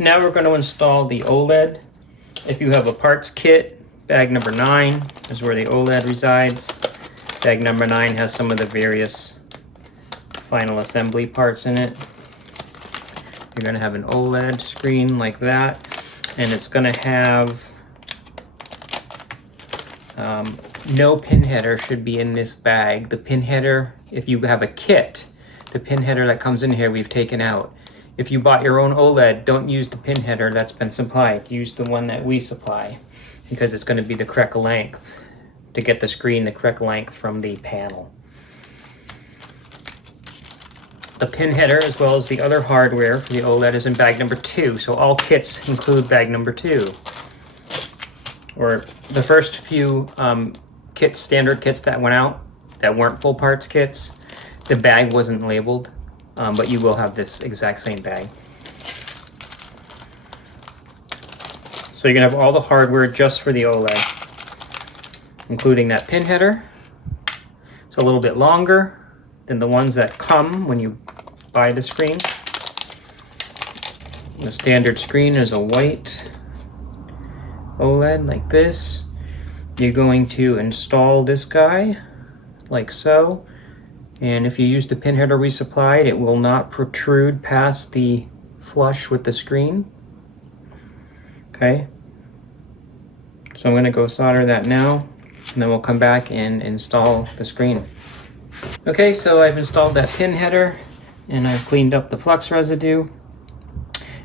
Now we're going to install the OLED. If you have a parts kit, bag number 9 is where the OLED resides. Bag number 9 has some of the various final assembly parts in it. You're going to have an OLED screen like that, and it's going to have no pin header should be in this bag. The pin header, if you have a kit, the pin header that comes in here we've taken out. If you bought your own OLED, don't use the pin header that's been supplied. Use the one that we supply, because it's going to be the correct length to get the screen the correct length from the panel. The pin header, as well as the other hardware for the OLED, is in bag number 2. So all kits include bag number 2. Or the first few standard kits that went out that weren't full parts kits, the bag wasn't labeled, but you will have this exact same bag. So you're gonna have all the hardware just for the OLED, including that pin header. It's a little bit longer than the ones that come when you buy the screen. The standard screen is a white OLED like this. You're going to install this guy like so, and if you use the pin header we supplied, it will not protrude past the flush with the screen. Okay, so I'm going to go solder that now, and then we'll come back and install the screen. Okay, so I've installed that pin header and I've cleaned up the flux residue,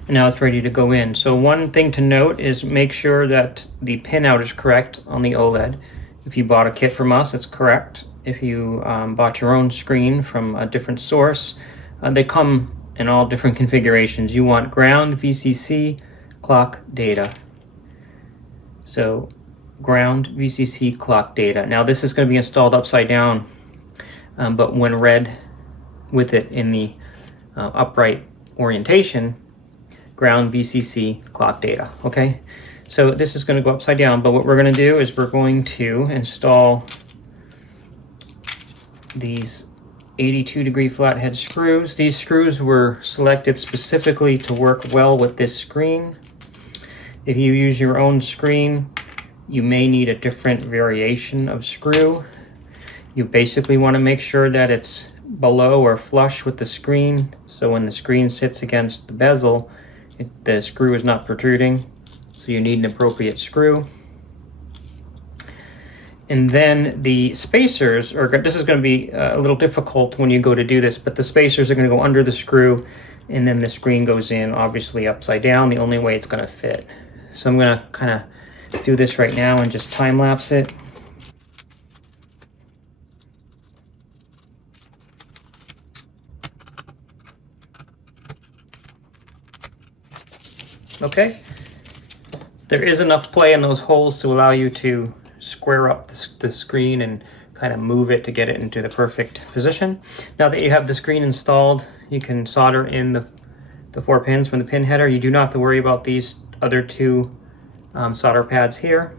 and now it's ready to go in. So one thing to note is make sure that the pinout is correct on the OLED. If you bought a kit from us, it's correct. If you bought your own screen from a different source, they come in all different configurations. You want ground VCC clock data. So ground VCC clock data. Now this is going to be installed upside down, but when read with it in the upright orientation, ground VCC clock data. Okay, so this is going to go upside down, but what we're going to do is we're going to install these 82-degree flathead screws. These screws were selected specifically to work well with this screen. If you use your own screen, you may need a different variation of screw. You basically want to make sure that it's below or flush with the screen, so when the screen sits against the bezel, the screw is not protruding. So you need an appropriate screw. And then the spacers, this is going to be a little difficult when you go to do this, but the spacers are going to go under the screw, and then the screen goes in obviously upside down, the only way it's going to fit. So I'm going to kind of do this right now and just time lapse it. Okay, there is enough play in those holes to allow you to square up the screen and kind of move it to get it into the perfect position. Now that you have the screen installed, you can solder in the 4 pins from the pin header. You do not have to worry about these other 2 solder pads here.